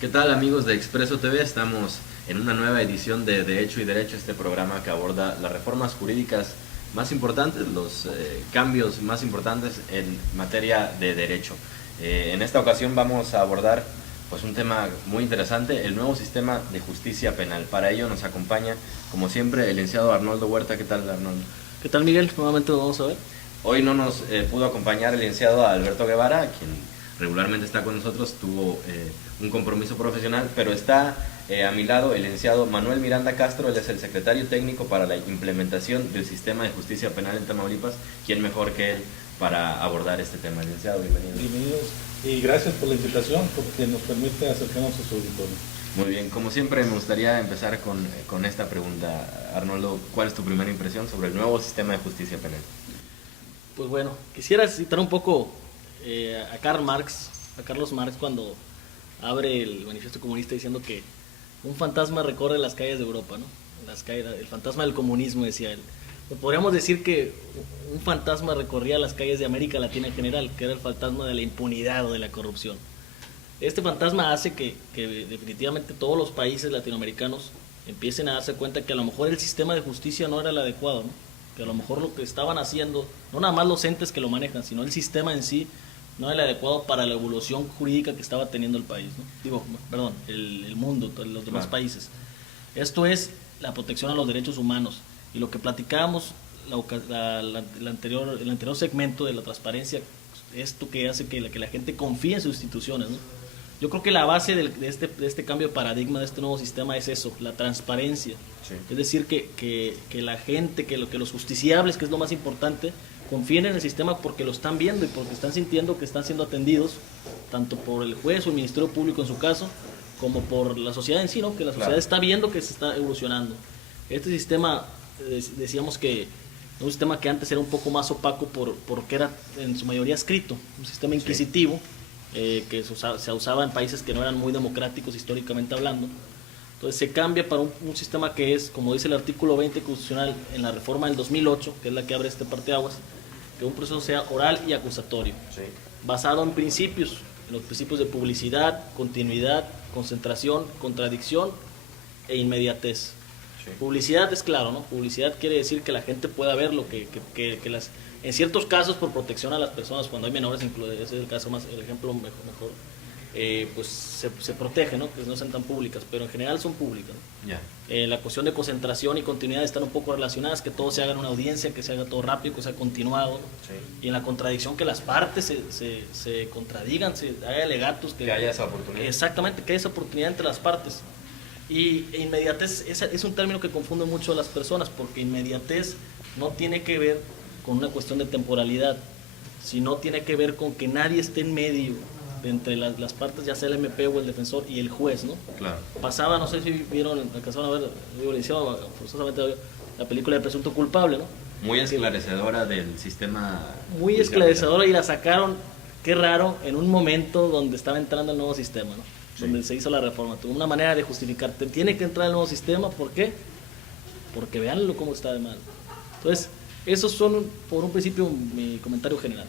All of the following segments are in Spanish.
¿Qué tal, amigos de Expreso TV? Estamos en una nueva edición de Derecho y Derecho, este programa que aborda las reformas jurídicas más importantes, los cambios más importantes en materia de derecho. En esta ocasión vamos a abordar pues un tema muy interesante, el nuevo sistema de justicia penal. Para ello nos acompaña, como siempre, el licenciado Arnoldo Huerta. ¿Qué tal, Arnoldo? ¿Qué tal, Miguel? Nuevamente lo vamos a ver. Hoy no nos pudo acompañar el licenciado Alberto Guevara, quien regularmente está con nosotros, tuvo un compromiso profesional, pero está a mi lado el licenciado Manuel Miranda Castro. Él es el secretario técnico para la implementación del sistema de justicia penal en Tamaulipas. ¿Quién mejor que él para abordar este tema? Licenciado, bienvenido. Bienvenidos y gracias por la invitación, porque nos permite acercarnos a su auditorio. Muy bien, como siempre me gustaría empezar con esta pregunta. Arnoldo, ¿cuál es tu primera impresión sobre el nuevo sistema de justicia penal? Pues bueno, quisiera citar un poco a Karl Marx, a Carlos Marx, cuando abre el Manifiesto Comunista diciendo que un fantasma recorre las calles de Europa, ¿no? El fantasma del comunismo, decía él. Pues podríamos decir que un fantasma recorría las calles de América Latina en general, que era el fantasma de la impunidad o de la corrupción. Este fantasma hace que definitivamente todos los países latinoamericanos empiecen a darse cuenta que a lo mejor el sistema de justicia no era el adecuado, ¿no? Que a lo mejor lo que estaban haciendo, no nada más los entes que lo manejan, sino el sistema en sí, no era el adecuado para la evolución jurídica que estaba teniendo el país, ¿no? El mundo, los demás países. Esto es la protección a los derechos humanos. Y lo que platicábamos el anterior segmento de la transparencia, esto que hace que la gente confíe en sus instituciones, ¿no? Yo creo que la base de este cambio de paradigma, de este nuevo sistema, es eso, la transparencia. Sí. Es decir, que la gente, que los justiciables, que es lo más importante, confíen en el sistema porque lo están viendo y porque están sintiendo que están siendo atendidos, tanto por el juez o el Ministerio Público en su caso, como por la sociedad en sí, ¿no? Que la sociedad está viendo que se está evolucionando. Este sistema, decíamos que un sistema que antes era un poco más opaco porque era en su mayoría escrito, un sistema inquisitivo, que se usaba en países que no eran muy democráticos históricamente hablando. Entonces se cambia para un sistema que es, como dice el artículo 20 constitucional en la reforma del 2008, que es la que abre este parteaguas, que un proceso sea oral y acusatorio, basado en principios, en los principios de publicidad, continuidad, concentración, contradicción e inmediatez. Publicidad es claro, ¿no? Publicidad quiere decir que la gente pueda ver lo que en ciertos casos, por protección a las personas, cuando hay menores, ese es el caso más, el ejemplo mejor, pues se protege, ¿no? Que no sean tan públicas, pero en general son públicas, ¿no? Yeah. La cuestión de concentración y continuidad están un poco relacionadas, que todo se haga en una audiencia, que se haga todo rápido, que sea continuado, ¿no? Sí. Y en la contradicción, que las partes se contradigan, se haya alegatos, que haya esa oportunidad. Exactamente, que haya esa oportunidad entre las partes. Y inmediatez es un término que confunde mucho a las personas, porque inmediatez no tiene que ver con una cuestión de temporalidad, sino tiene que ver con que nadie esté en medio entre las partes, ya sea el MP o el defensor y el juez, ¿no? Claro. Pasaba, no sé si vieron, alcanzaron a ver, forzosamente, la película de Presunto Culpable, ¿no? Muy esclarecedora del sistema. Muy esclarecedora, y la sacaron, qué raro, en un momento donde estaba entrando el nuevo sistema, ¿no? Sí. Donde se hizo la reforma. Tuvo una manera de justificarte. Tiene que entrar el nuevo sistema, ¿por qué? Porque veanlo cómo está de mal. Entonces, esos son, por un principio, mi comentario general.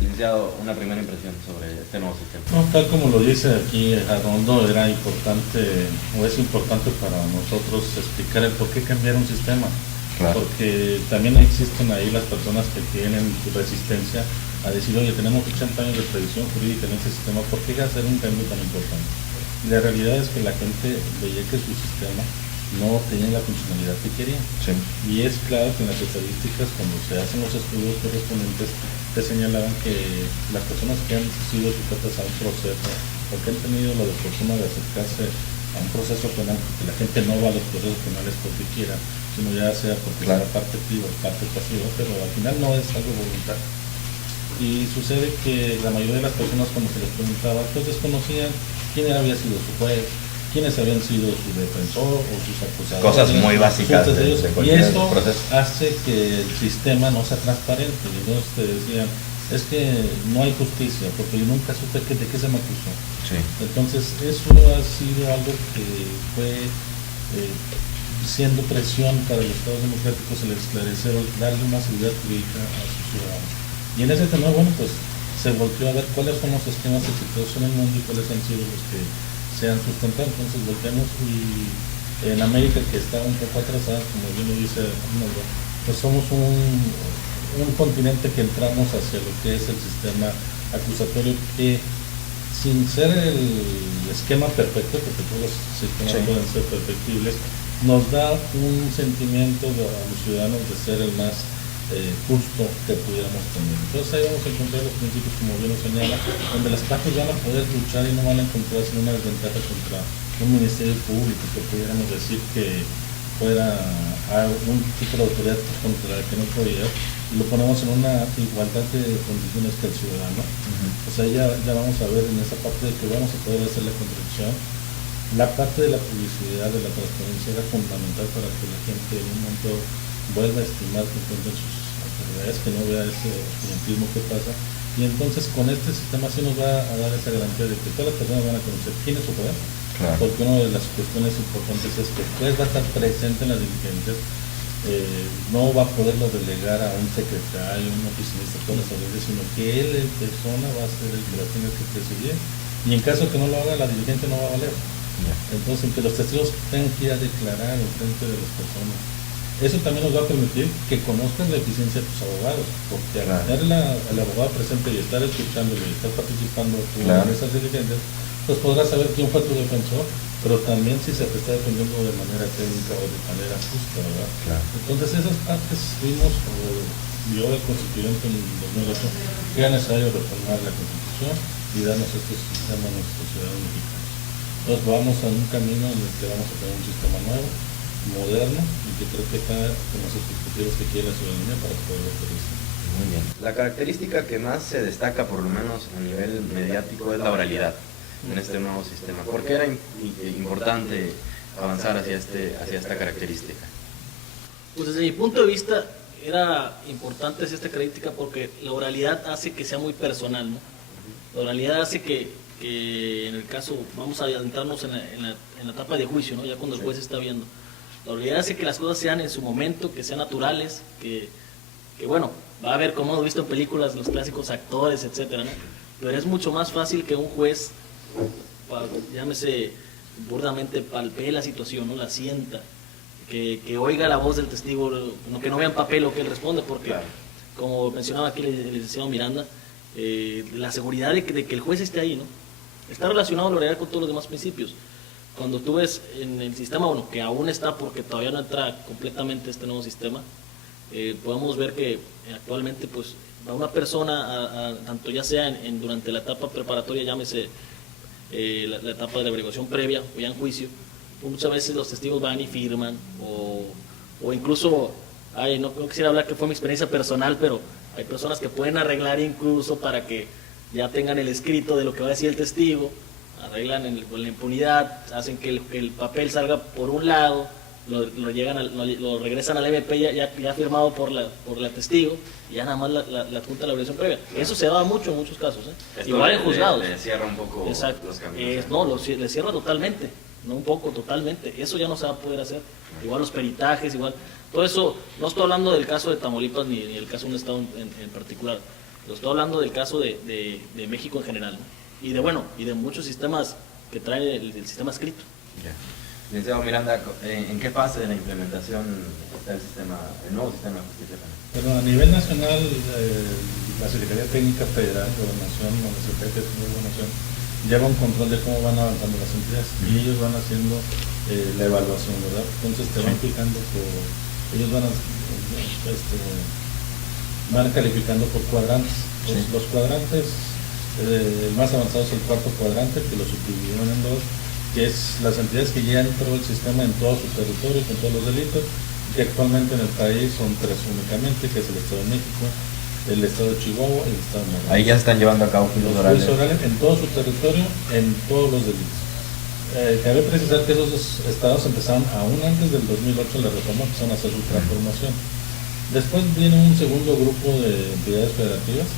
Licenciado, una primera impresión sobre este nuevo sistema. No, tal como lo dice aquí Arnoldo, era importante, o es importante para nosotros explicar el por qué cambiar un sistema. Claro. Porque también existen ahí las personas que tienen resistencia a decir, oye, tenemos 80 años de tradición jurídica en este sistema, ¿por qué hacer un cambio tan importante? Y la realidad es que la gente veía que su sistema no tenía la funcionalidad que quería. Sí. Y es claro que en las estadísticas, cuando se hacen los estudios correspondientes, te señalaban que las personas que han sido sujetas a un proceso o que han tenido la desfortuna de acercarse a un proceso penal, porque la gente no va a los procesos penales porque quiera, sino ya sea porque sea parte activa o parte pasiva, pero al final no es algo voluntario. Y sucede que la mayoría de las personas, cuando se les preguntaba, pues desconocían quién había sido su juez, quiénes habían sido su defensor o sus acusadores. Cosas muy básicas y esto hace que el sistema no sea transparente. Y entonces te decían, es que no hay justicia, porque yo nunca supe de qué se me acusó. Sí. Entonces eso ha sido algo que fue siendo presión para los estados democráticos el esclarecer, darle una seguridad jurídica a sus ciudadanos. Y en ese tema, bueno, pues se volvió a ver cuáles son los esquemas exitosos en el mundo y cuáles han sido los que se han sustentado. Entonces volteamos y en América, que está un poco atrasada, como bien lo dice Arnoldo, pues somos un continente que entramos hacia lo que es el sistema acusatorio, que sin ser el esquema perfecto, porque todos los sistemas pueden ser perfectibles, nos da un sentimiento a los ciudadanos de ser el más justo que pudiéramos tener. Entonces ahí vamos a encontrar los principios, como bien lo señala, donde las partes van a poder luchar y no van a encontrarse en una desventaja contra un ministerio público, que pudiéramos decir que fuera un tipo de autoridad contra la que no podía, y lo ponemos en una igualdad de condiciones que el ciudadano. O sea, ya vamos a ver en esa parte de que vamos a poder hacer la contradicción. La parte de la publicidad, de la transparencia, era fundamental para que la gente en un momento vuelva a estimar que encuentren sus autoridades, que no vea ese oscurantismo que pasa. Y entonces con este sistema sí nos va a dar esa garantía de que todas las personas van a conocer quién es su poder. Claro. Porque una de las cuestiones importantes es que el juez va a estar presente en las diligencias, no va a poderlo delegar a un secretario, un oficinista, todas las audiencias, sino que él en persona va a ser el que la tenga que presidir, y en caso que no lo haga, la diligencia no va a valer. Entonces, que los testigos tengan que ir a declarar en frente de las personas. Eso también nos va a permitir que conozcan la eficiencia de tus abogados, porque al tener al abogado presente y estar escuchándolo y estar participando en esas diligencias, pues podrás saber quién fue tu defensor, pero también si se te está defendiendo de manera técnica o de manera justa, ¿verdad? Claro. Entonces esas partes vimos, vio el constituyente en 2008, que era necesario reformar la Constitución y darnos estos sistemas a nuestros ciudadanos mexicanos. Entonces vamos a un camino en el que vamos a tener un sistema nuevo, moderno, y que creo que está con las expectativas que quiere la ciudadanía para poderlo realizar. Muy bien. La característica que más se destaca, por lo menos a nivel mediático, es la oralidad en este nuevo sistema. ¿Por qué era importante avanzar hacia esta característica? Pues desde mi punto de vista era importante esta característica porque la oralidad hace que sea muy personal, ¿no? La oralidad hace que en el caso, vamos a adentrarnos en la etapa de juicio, ¿no? Ya cuando el juez está viendo. La oralidad hace que las cosas sean en su momento, que sean naturales, que bueno, va a haber, como hemos visto en películas, los clásicos actores, etcétera, ¿no? Pero es mucho más fácil que un juez, llámese burdamente, palpee la situación, ¿no? La sienta, que oiga la voz del testigo, que no vea en papel lo que él responde, porque, como mencionaba aquí el licenciado Miranda, la seguridad de que el juez esté ahí, ¿no? Está relacionado la oralidad con todos los demás principios. Cuando tú ves en el sistema, bueno, que aún está porque todavía no entra completamente este nuevo sistema, podemos ver que actualmente pues a una persona, tanto ya sea durante la etapa preparatoria, llámese la etapa de la averiguación previa o ya en juicio, pues muchas veces los testigos van y firman, o incluso, no quisiera hablar que fue mi experiencia personal, pero hay personas que pueden arreglar incluso para que ya tengan el escrito de lo que va a decir el testigo, arreglan la impunidad, hacen que el papel salga por un lado, lo regresan al MP ya firmado por la testigo, y ya nada más la junta de la averiguación previa. Eso se da mucho en muchos casos, igual en juzgados. Le cierra un poco los caminos. No, le cierra totalmente, no un poco, totalmente. Eso ya no se va a poder hacer. Igual los peritajes, igual. Todo eso, no estoy hablando del caso de Tamaulipas ni del caso de un estado en particular. Lo estoy hablando del caso de México en general, ¿no? Y de muchos sistemas que traen el sistema escrito. Yeah. Licenciado Miranda, ¿en qué fase de la implementación está el nuevo sistema de justicia penal? Bueno, a nivel nacional, la Secretaría Técnica Federal de Gobernación o la Secretaría de Gobernación lleva un control de cómo van avanzando las entidades y ellos van haciendo la evaluación, ¿verdad? Entonces te van fijando ellos van calificando por cuadrantes. Los cuadrantes, el más avanzado es el cuarto cuadrante, que lo subdividieron en dos, que es las entidades que ya entró el sistema en todo su territorio, con todos los delitos, que actualmente en el país son tres únicamente, que es el Estado de México, el Estado de Chihuahua y el Estado de Morelos. Ahí ya se están llevando a cabo juicios orales. En todo su territorio, en todos los delitos. Cabe precisar que esos estados empezaron aún antes del 2008, la reforma, empezaron a hacer su transformación. Después viene un segundo grupo de entidades federativas,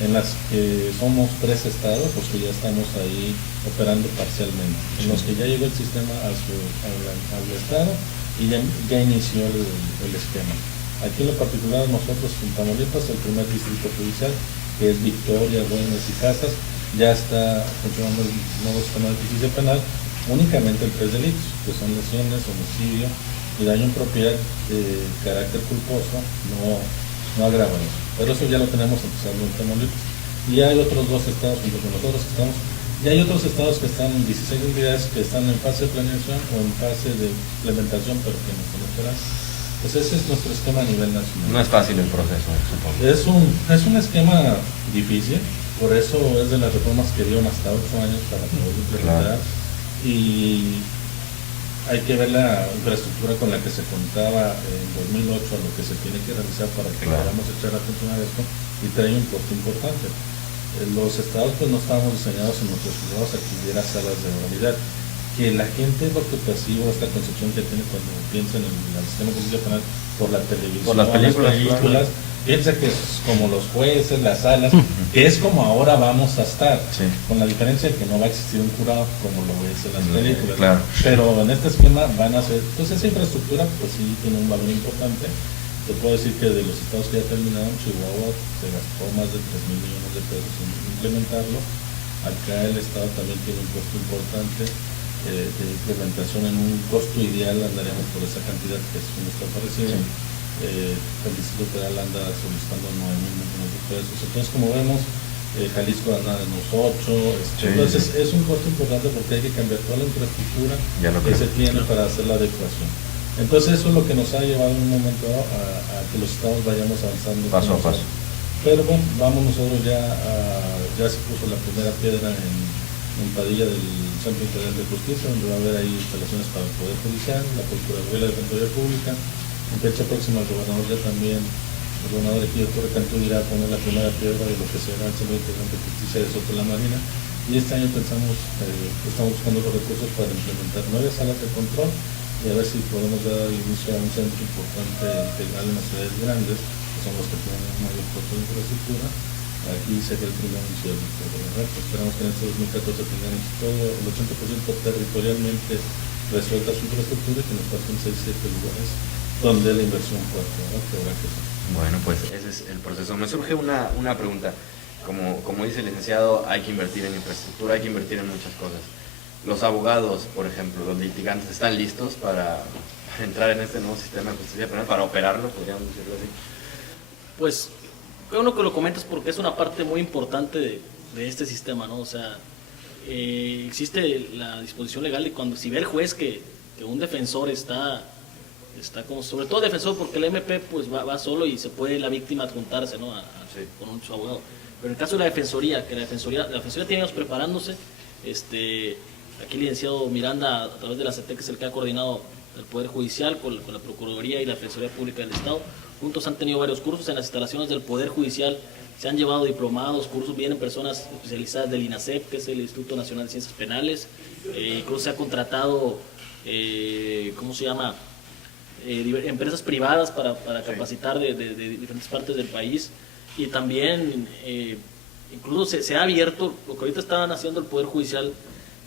en las que somos tres estados, los que ya estamos ahí operando parcialmente, en los que ya llegó el sistema al estado, y ya inició el esquema. Aquí en lo particular nosotros en Tamaulipas, el primer distrito judicial, que es Victoria, Güemes y Casas, ya está funcionando el nuevo sistema de justicia penal, únicamente en 3 delitos, que son lesiones, homicidio y daño en propiedad de carácter culposo, no agravados. Pero eso ya lo tenemos empezando en Tamaulipas. Y hay otros 2 estados, junto con nosotros que estamos, y hay otros estados que están en 16 unidades que están en fase de planeación o en fase de implementación, pero que no están operadas. Pues ese es nuestro esquema a nivel nacional. No es fácil el proceso, supongo. Es un esquema difícil, por eso es de las reformas que dieron hasta 8 años para poder implementar. Claro. Y hay que ver la infraestructura con la que se contaba en 2008 a lo que se tiene que realizar para que podamos echar a funcionar esto, y trae un costo importante. Los estados pues no estábamos diseñados en nuestros juzgados a que hubiera salas de oralidad. Que la gente lo que percibe, esta concepción que tiene cuando piensa en el sistema de justicia penal por la televisión, por las películas, piensa que es como los jueces, las salas, que es como ahora vamos a estar, sí, con la diferencia de que no va a existir un jurado como lo ves en las películas, claro, pero en este esquema van a ser, entonces esa infraestructura pues sí tiene un valor importante. Te puedo decir que de los estados que ya terminaron, Chihuahua se gastó más de 3,000 millones de pesos en implementarlo. Acá el estado también tiene un costo importante de implementación. En un costo ideal andaríamos por esa cantidad que es como está apareciendo. Sí. El Distrito Federal anda solicitando 9,000 millones de pesos. Entonces, como vemos, Jalisco anda en los 8. Sí. Entonces, es un costo importante porque hay que cambiar toda la infraestructura que se tiene para hacer la adecuación. Entonces eso es lo que nos ha llevado en un momento a que los estados vayamos avanzando paso a paso. Pero bueno, vamos nosotros ya se puso la primera piedra en Padilla del Centro Integral de Justicia, donde va a haber ahí instalaciones para el Poder Judicial, la Procuraduría y la Defensoría Pública. En fecha próxima el gobernador el gobernador Ejido Torre Cantú irá a poner la primera piedra de lo que será el Centro Integral de Justicia de Soto la Marina. Y este año estamos buscando los recursos para implementar 9 salas de control y a ver si podemos dar inicio a un centro importante integral en las ciudades grandes, que son los que tienen un mayor costo de infraestructura. Aquí sería el primer anuncio del gobernador. Esperamos que en este 2014 tengamos todo el 80% territorialmente resuelta su infraestructura y que nos falten 6-7 lugares donde la inversión fuerte, ¿verdad? Que habrá que hacer. Bueno, pues ese es el proceso. Me surge una pregunta. Como dice el licenciado, hay que invertir en infraestructura, hay que invertir en muchas cosas. Los abogados, por ejemplo, los litigantes, ¿están listos para entrar en este nuevo sistema de justicia penal, para operarlo, podríamos decirlo así? Pues, bueno que lo comentas porque es una parte muy importante de este sistema, ¿no? O sea, existe la disposición legal de cuando, si ve el juez que un defensor está como, sobre todo defensor, porque el MP pues va solo y se puede la víctima adjuntarse, ¿no? Sí. Con su abogado. Pero en el caso de la defensoría, que la defensoría tiene años preparándose, aquí el licenciado Miranda, a través de la CT, que es el que ha coordinado el Poder Judicial con la Procuraduría y la Defensoría Pública del Estado, juntos han tenido varios cursos en las instalaciones del Poder Judicial, se han llevado diplomados, cursos, vienen personas especializadas del INACEP, que es el Instituto Nacional de Ciencias Penales, incluso se ha contratado, empresas privadas para capacitar de diferentes partes del país, y también incluso se ha abierto, lo que ahorita estaban haciendo el Poder Judicial,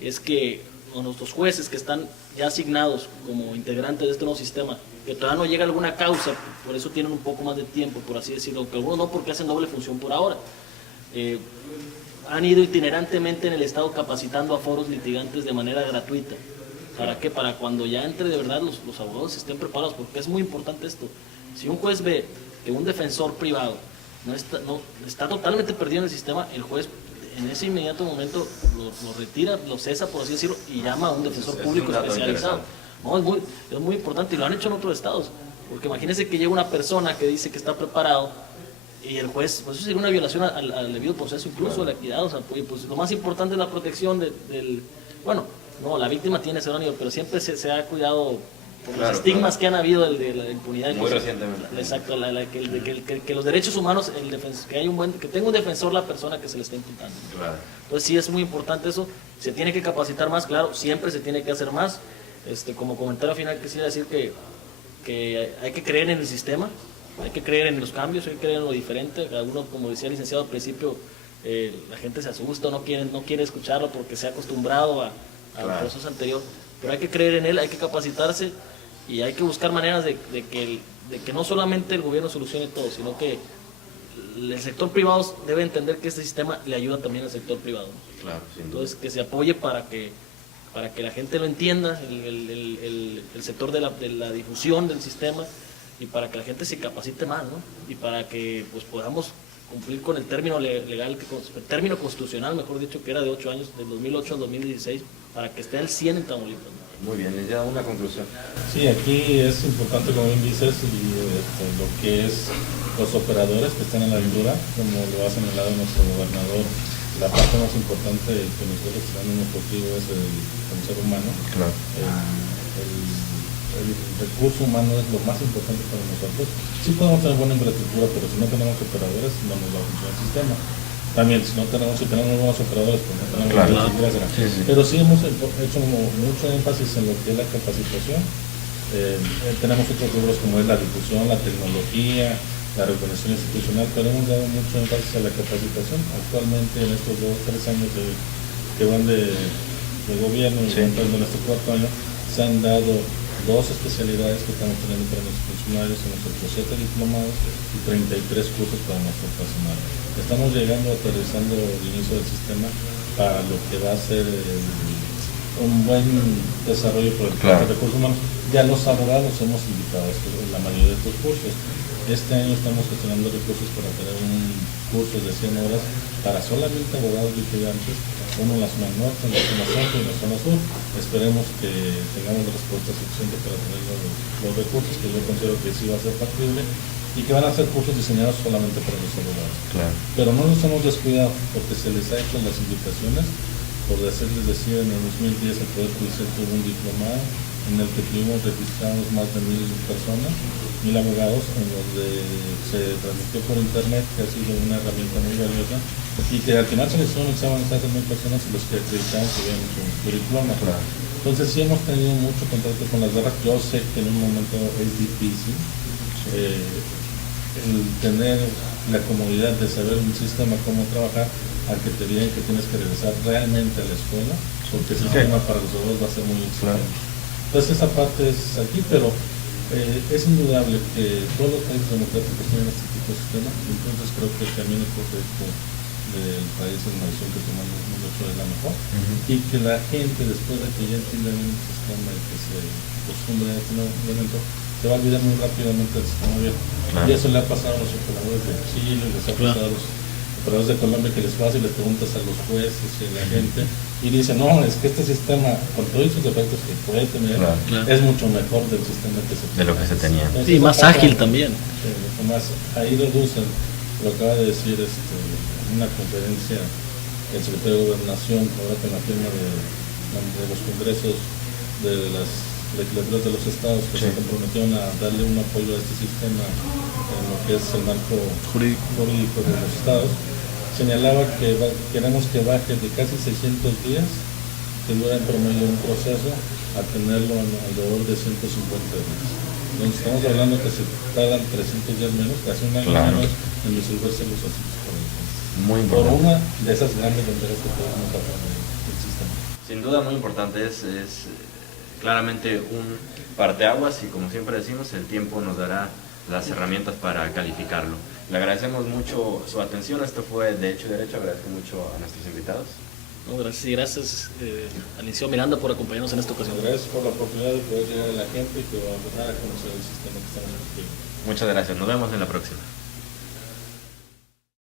es que nuestros jueces que están ya asignados como integrantes de este nuevo sistema, que todavía no llega alguna causa, por eso tienen un poco más de tiempo, por así decirlo, que algunos no, porque hacen doble función por ahora, han ido itinerantemente en el Estado capacitando a foros litigantes de manera gratuita. ¿Para qué? Para cuando ya entre de verdad los abogados estén preparados, porque es muy importante esto. Si un juez ve que un defensor privado está totalmente perdido en el sistema, el juez en ese inmediato momento lo retira, lo cesa, por así decirlo, y llama a un defensor público especializado. No, es muy importante, y lo han hecho en otros estados, porque imagínense que llega una persona que dice que está preparado y el juez, pues eso sería una violación al debido proceso, incluso a la equidad. O sea, pues lo más importante es la protección la víctima tiene ese nivel, pero siempre se ha cuidado por los estigmas que han habido de la impunidad. Muy recientemente. Exacto, que los derechos humanos, que tenga un defensor la persona que se le está imputando. Claro. Entonces sí es muy importante eso, se tiene que capacitar más, claro, siempre se tiene que hacer más. Como comentario final quisiera decir que hay que creer en el sistema, hay que creer en los cambios, hay que creer en lo diferente. Algunos, como decía el licenciado al principio, la gente se asusta, no quiere escucharlo porque se ha acostumbrado al proceso anterior, pero hay que creer en él, hay que capacitarse y hay que buscar maneras de que no solamente el gobierno solucione todo, sino que el sector privado debe entender que este sistema le ayuda también al sector privado, ¿no? Claro, sin duda. Entonces que se apoye para que la gente lo entienda, el sector de la difusión del sistema, y para que la gente se capacite más, ¿no? Y para que pues podamos cumplir con el término legal, el término constitucional, mejor dicho, que era de 8 años, del 2008 al 2016, para que esté al 100 en Tamaulipas, ¿no? Muy bien, ya una conclusión. Sí, aquí es importante, como bien dices, lo que es los operadores que están en la altura, como lo ha señalado nuestro gobernador. La parte más importante que nosotros tenemos un objetivo es el ser humano. Claro. El recurso humano es lo más importante para nosotros. Sí podemos tener buena infraestructura, pero si no tenemos operadores, no nos va a funcionar el sistema. También, si tenemos buenos operadores, pues no tenemos infraestructura. Sí. Pero sí hemos hecho mucho énfasis en lo que es la capacitación. Tenemos otros rubros como es la difusión, la tecnología, la reconexión institucional, pero hemos dado mucho énfasis a la capacitación. Actualmente, en estos 2 o 3 años que van de gobierno y en este 4 año, se han dado 2 especialidades que estamos teniendo para nuestros funcionarios, en nuestros 7 diplomados y 33 cursos para nuestro personal. Estamos llegando, aterrizando el inicio del sistema para lo que va a ser un buen desarrollo por el de recursos humanos. Ya los abogados hemos invitado a la mayoría de estos cursos. Este año estamos gestionando recursos para tener un curso de 100 horas para solamente abogados litigantes, uno en la zona norte, en la zona centro y en la zona sur. Esperemos que tengamos respuesta suficiente para tener los recursos, que yo considero que sí va a ser factible, y que van a ser cursos diseñados solamente para los abogados. Claro. Pero no nos hemos descuidado, porque se les ha hecho las invitaciones. Por hacerles decir, en el 2010 el Poder Judicial tuvo un diplomado en el que tuvimos registrados más de 1000 personas, 1000 abogados, en donde se transmitió por internet, que ha sido una herramienta muy valiosa, y que al final se les hizo un examen a esas 1000 personas y los que acreditaban tuvieron su diploma. Claro. Entonces sí hemos tenido mucho contacto con las barras. Yo sé que en un momento es difícil el tener la comodidad de saber un sistema, cómo trabajar, al que te digan que tienes que regresar realmente a la escuela, porque ese sistema para los abogados va a ser muy exigente. Entonces esa parte es aquí, pero es indudable que todos los países democráticos tienen este tipo de sistema, entonces creo que el camino correcto del país en la decisión que tomamos nosotros es la mejor, y que la gente, después de que ya entiendan el sistema y que se acostumbre a este nuevo elemento, se va a olvidar muy rápidamente del sistema viejo. Y eso le ha pasado a los operadores de Chile, les ha pasado a los operadores de Colombia, que les pasa y les preguntas a los jueces y a la gente, y dicen, no, es que este sistema, con todos esos defectos que puede tener, es mucho mejor del sistema que se tenía. De lo que se tenía. Entonces, sí, más ágil también. Más, ahí reducen, lo acaba de decir en una conferencia el secretario de Gobernación, ahora con la firma de los congresos de las legislaturas de los estados, que se comprometieron a darle un apoyo a este sistema en lo que es el marco jurídico de los estados. Señalaba que queremos que baje de casi 600 días, que dura en promedio un proceso, a tenerlo alrededor de 150 días. Entonces estamos hablando que se tardan 300 días menos, casi un año menos, en resolverse los asuntos por el país. Muy importante. Por una de esas grandes banderas que podemos hablar del sistema. Sin duda muy importante, es claramente un parteaguas, y como siempre decimos, el tiempo nos dará las herramientas para calificarlo. Le agradecemos mucho su atención. Esto fue De Hecho y Derecho. Agradezco mucho a nuestros invitados. No, gracias al Liceo Miranda por acompañarnos en esta ocasión. Gracias por la oportunidad de poder llegar a la gente y que va a conocer el sistema que estamos construyendo. Muchas gracias. Nos vemos en la próxima.